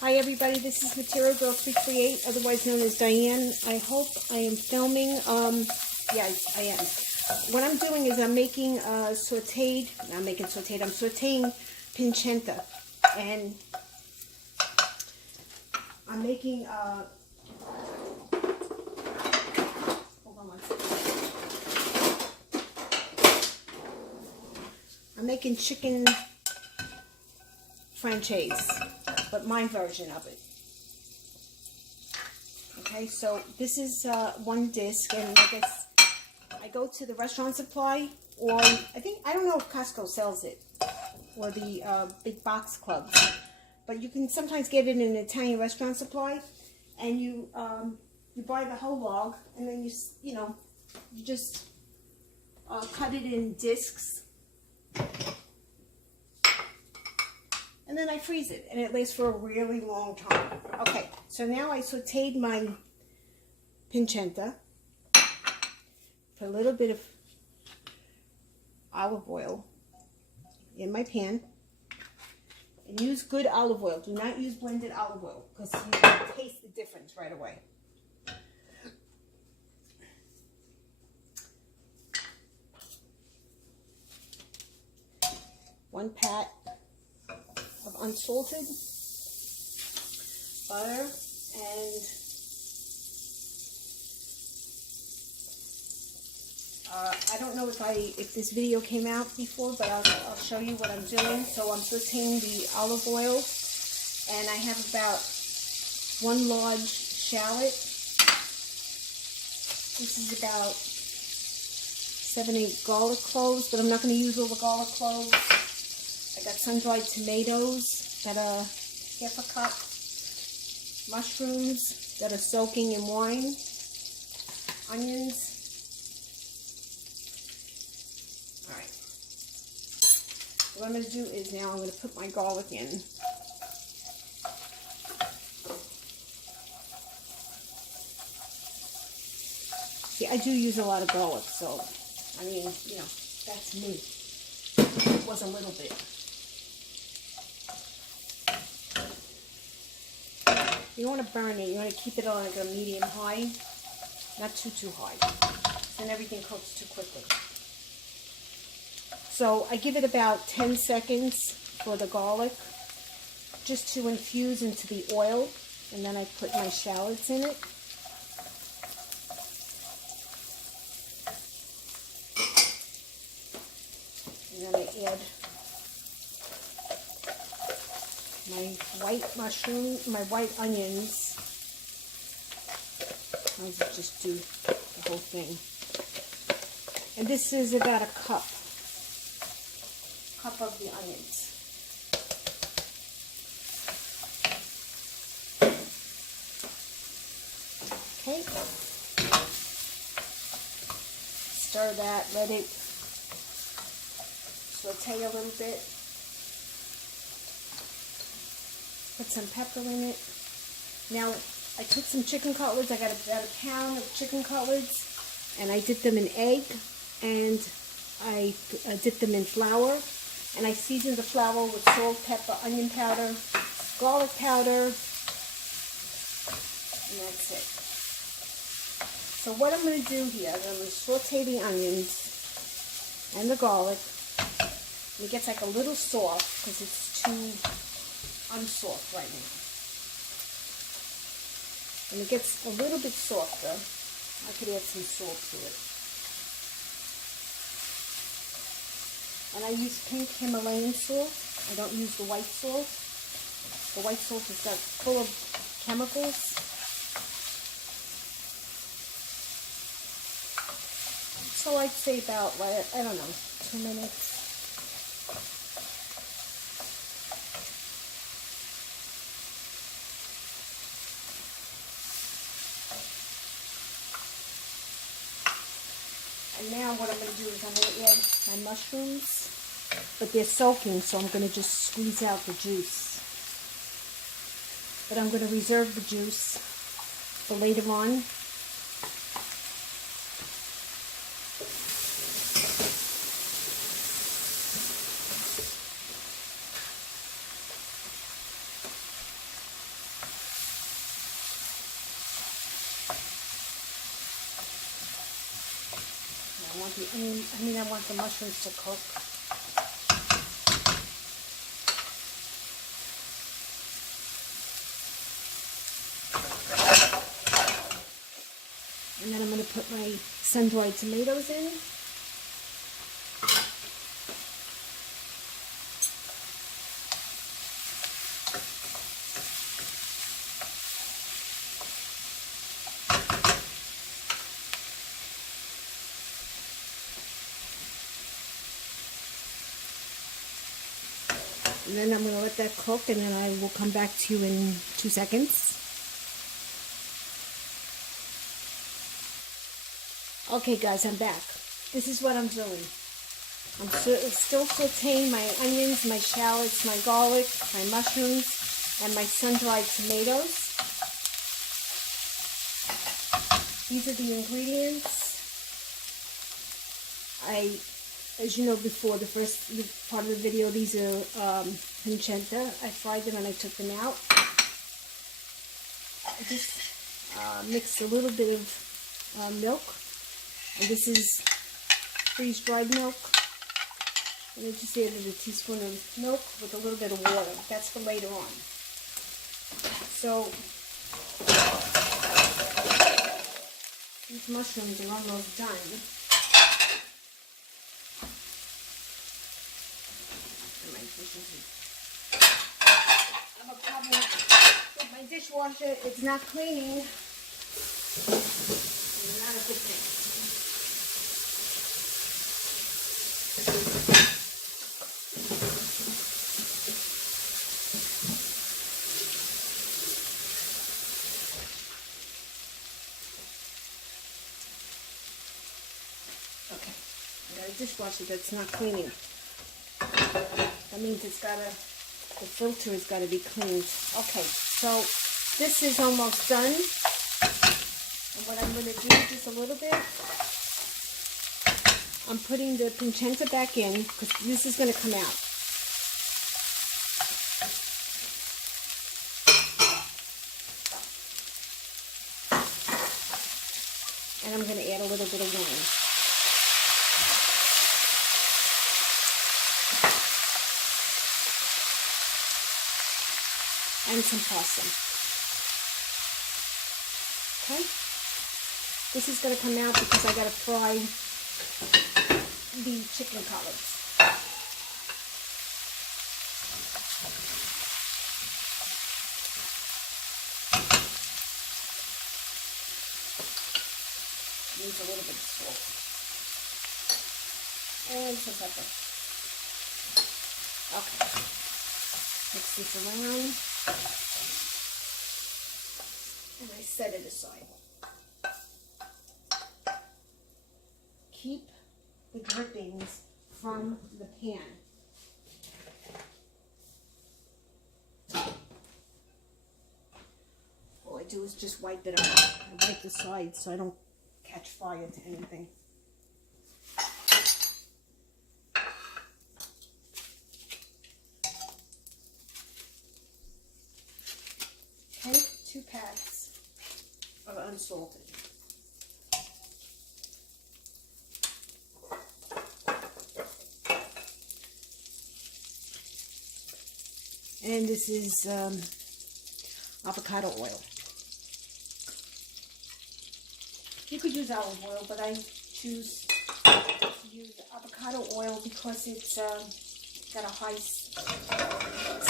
Hi everybody, this is Material Girl 338, otherwise known as Diane. I hope I am filming. Yeah, I am. What I'm doing is I'm making I'm sauteing pancetta. And I'm making, hold on one second. I'm making chicken franchise, but my version of it. Okay, so this is one disc, and I guess I go to the restaurant supply, or I don't know if Costco sells it, or the big box clubs, but you can sometimes get it in an Italian restaurant supply, and you buy the whole log, and then you just cut it in discs. And then I freeze it, and it lasts for a really long time. Okay, so now I sauteed my pancetta. Put a little bit of olive oil in my pan. And use good olive oil. Do not use blended olive oil, because you can taste the difference right away. One pat of unsalted butter, and I don't know if this video came out before, but I'll show you what I'm doing. So I'm sauteing the olive oil, and I have about 1 large shallot. This is about 7-8 garlic cloves, but I'm not going to use all the garlic cloves. I got sun-dried tomatoes that are half a cup, mushrooms that are soaking in wine, onions. All right. What I'm going to do is now I'm going to put my garlic in. See, I do use a lot of garlic, so, I mean, that's me. It was a little bit. You don't want to burn it. You want to keep it on like a medium high, not too high. Then everything cooks too quickly. So I give it about 10 seconds for the garlic, just to infuse into the oil, and then I put my shallots in it. And then I add my white mushroom, my white onions. I'll just do the whole thing. And this is about a cup of the onions. Okay. Stir that, let it saute a little bit. Put some pepper in it. Now, I took some chicken cutlets. I got about a pound of chicken cutlets, and I dipped them in egg, and I dipped them in flour, and I seasoned the flour with salt, pepper, onion powder, garlic powder, and that's it. So what I'm going to do here is I'm going to saute the onions and the garlic, and it gets like a little soft because it's too unsoft right now. When it gets a little bit softer, I could add some salt to it. And I use pink Himalayan salt. I don't use the white salt. The white salt is full of chemicals. So I'd say about, I don't know, 2 minutes. And now what I'm going to do is I'm going to add my mushrooms, but they're soaking, so I'm going to just squeeze out the juice. But I'm going to reserve the juice for later on. want the onion, I want the mushrooms to cook. And then I'm going to put my sun-dried tomatoes in. And then I'm going to let that cook, and then I will come back to you in 2 seconds. Okay guys, I'm back. This is what I'm doing. I'm still sauteing my onions, my shallots, my garlic, my mushrooms, and my sun-dried tomatoes. These are the ingredients. As you know before, the first part of the video, these are pancetta. I fried them and I took them out. I just mixed a little bit of milk. And this is freeze-dried milk. And I just added a teaspoon of milk with a little bit of water. That's for later on. So, these mushrooms are almost done. I have a problem with my dishwasher. It's not cleaning. It's not a good thing. Okay, I got a dishwasher that's not cleaning. That means the filter has got to be cleaned. Okay, so this is almost done. And what I'm going to do just a little bit, I'm putting the pancetta back in because this is going to come out. And I'm going to add a little bit of wine. And some parsley. Okay? This is going to come out because I got to fry the chicken cutlets. Needs a little bit of salt. And some pepper. Okay. Mix this around. And I set it aside. Keep the drippings from the pan. All I do is just wipe it off. I wipe the sides so I don't catch fire to anything. Okay, 2 packs of unsalted. And this is avocado oil. You could use olive oil, but I choose to use avocado oil because it's got a high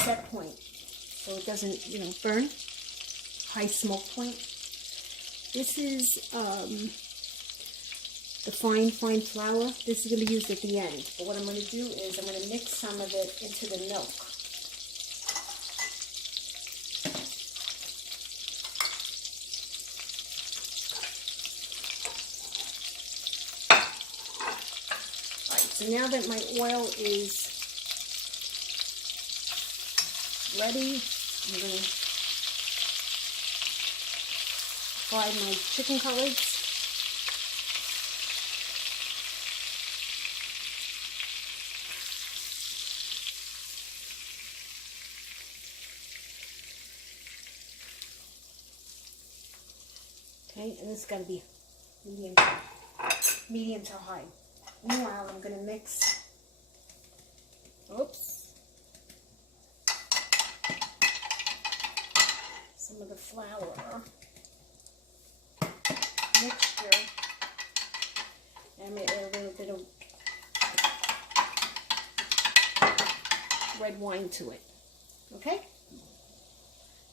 set point, so it doesn't, burn. High smoke point. This is the fine flour. This is going to be used at the end. But what I'm going to do is I'm going to mix some of it into the milk. So now that my oil is ready, I'm going to fry my chicken cutlets. Okay, and this is going to be medium. medium to high. Meanwhile, I'm going to mix, some of the flour mixture, and I'm going to add a little bit of red wine to it. Okay?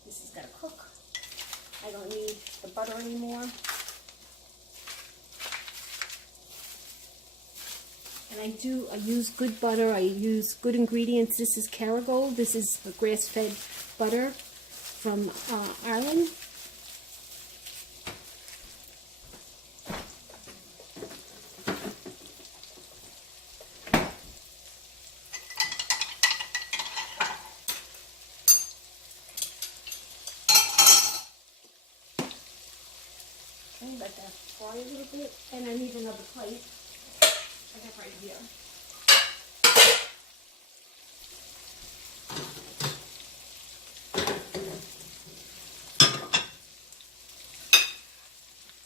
This has got to cook. I don't need the butter anymore. And I use good butter. I use good ingredients. This is Kerrygold. This is the grass-fed butter from Ireland. Okay, let that fry a little bit. And I need another plate. I have right here.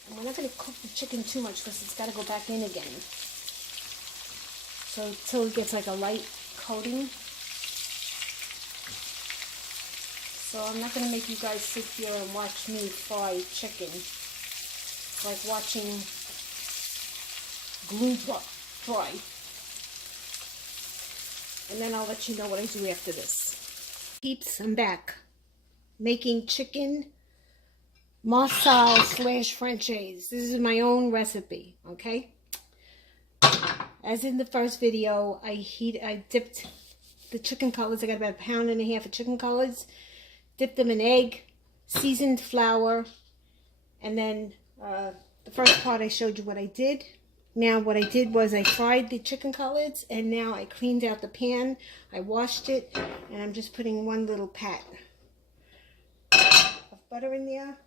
And we're not going to cook the chicken too much because it's got to go back in again. So until it gets like a light coating. So I'm not going to make you guys sit here and watch me fry chicken. It's like watching glue fry. And then I'll let you know what I do after this. Peeps, I'm back. Making chicken Marsal / Franchise. This is my own recipe, okay? As in the first video, I dipped the chicken cutlets. I got about 1.5 pounds of chicken cutlets. Dipped them in egg, seasoned flour, and then the first part I showed you what I did. Now what I did was I fried the chicken cutlets, and now I cleaned out the pan. I washed it, and I'm just putting one little pat of butter in there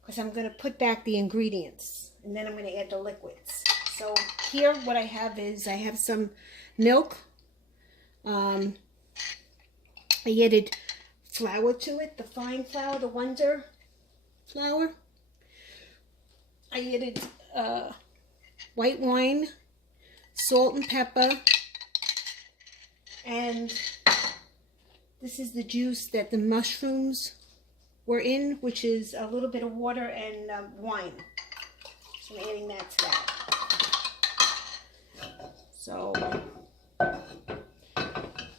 because I'm going to put back the ingredients, and then I'm going to add the liquids. So here what I have is I have some milk. I added flour to it, the fine flour, the Wonder flour. I added white wine, salt and pepper, and this is the juice that the mushrooms were in, which is a little bit of water and wine. So I'm adding that to that. So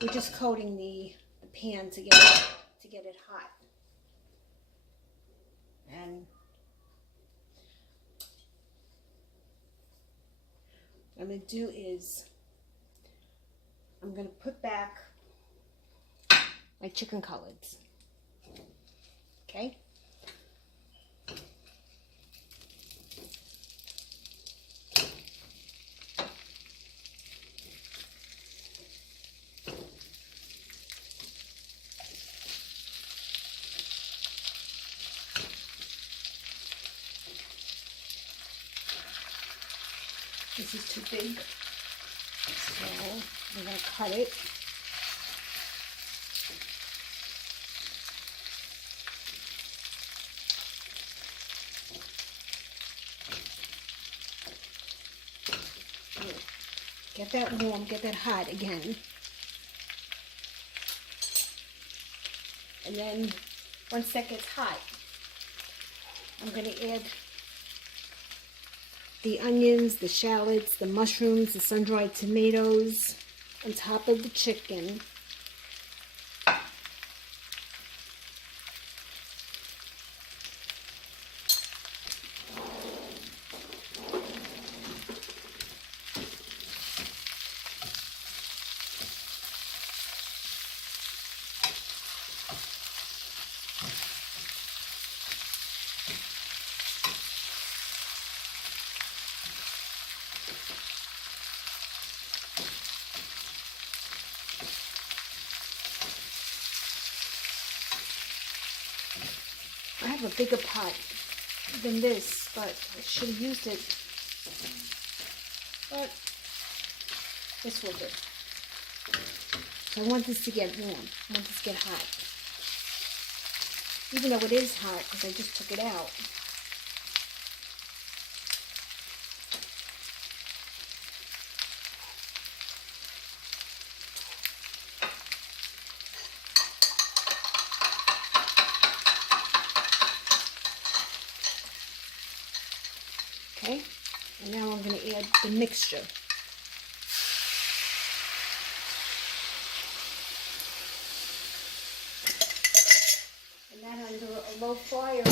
we're just coating the pan to get it hot. And what I'm going to do is I'm going to put back my chicken cutlets. Okay? This is too big, so I'm going to cut it. Get that warm, get that hot again. And then once that gets hot, I'm going to add the onions, the shallots, the mushrooms, the sun-dried tomatoes on top of the chicken. I have a bigger pot than this, but I should have used it. But this will do. So I want this to get warm. I want this to get hot. Even though it is hot, because I just took it out. And now I'm going to add the mixture. And that under a low fire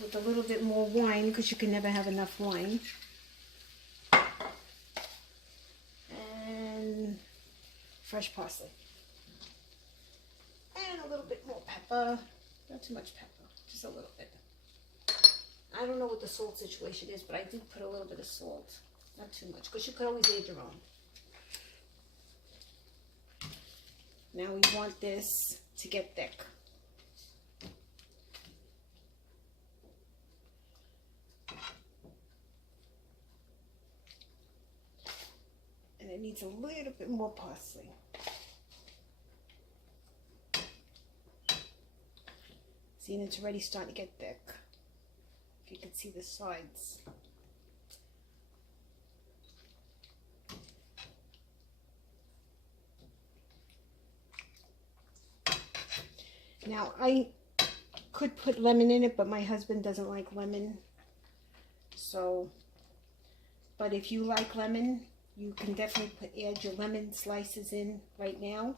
with a little bit more wine, because you can never have enough wine. And fresh parsley. And a little bit more pepper. Not too much pepper, just a little bit. I don't know what the salt situation is, but I do put a little bit of salt. Not too much, because you could always add your own. Now we want this to get thick. And it needs a little bit more parsley. See, and it's already starting to get thick. If you can see the sides. Now, I could put lemon in it, but my husband doesn't like lemon. So, but if you like lemon, you can definitely add your lemon slices in right now.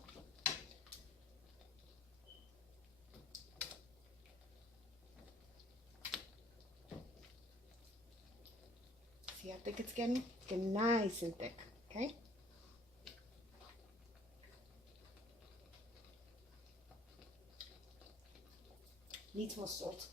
See how thick it's getting? It's getting nice and thick, okay? Needs more salt.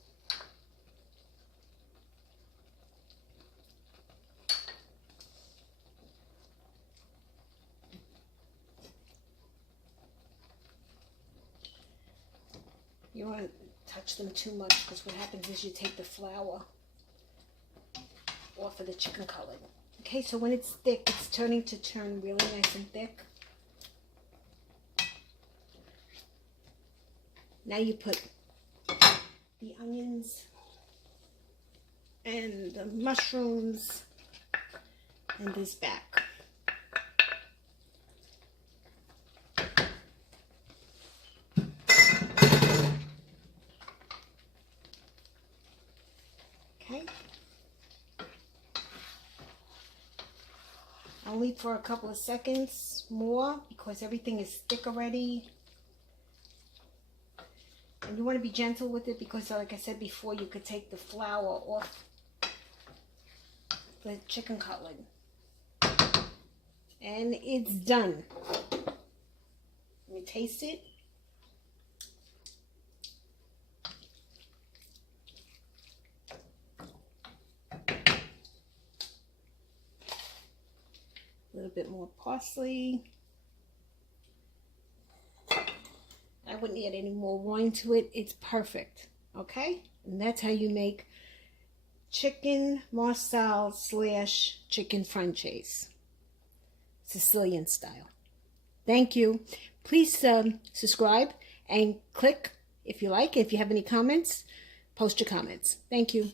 You don't want to touch them too much, because what happens is you take the flour off of the chicken cutlet. Okay, so when it's thick, it's turning to turn really nice and thick. Now you put the onions and the mushrooms and this back. Okay. I'll leave for a couple of seconds more because everything is thick already. And you want to be gentle with it because, like I said before, you could take the flour off the chicken cutlet. And it's done. Let me taste it. A little bit more parsley. I wouldn't add any more wine to it. It's perfect, okay? And that's how you make chicken Marsal / chicken franchise, Sicilian style. Thank you. Please subscribe and click if you like. If you have any comments, post your comments. Thank you.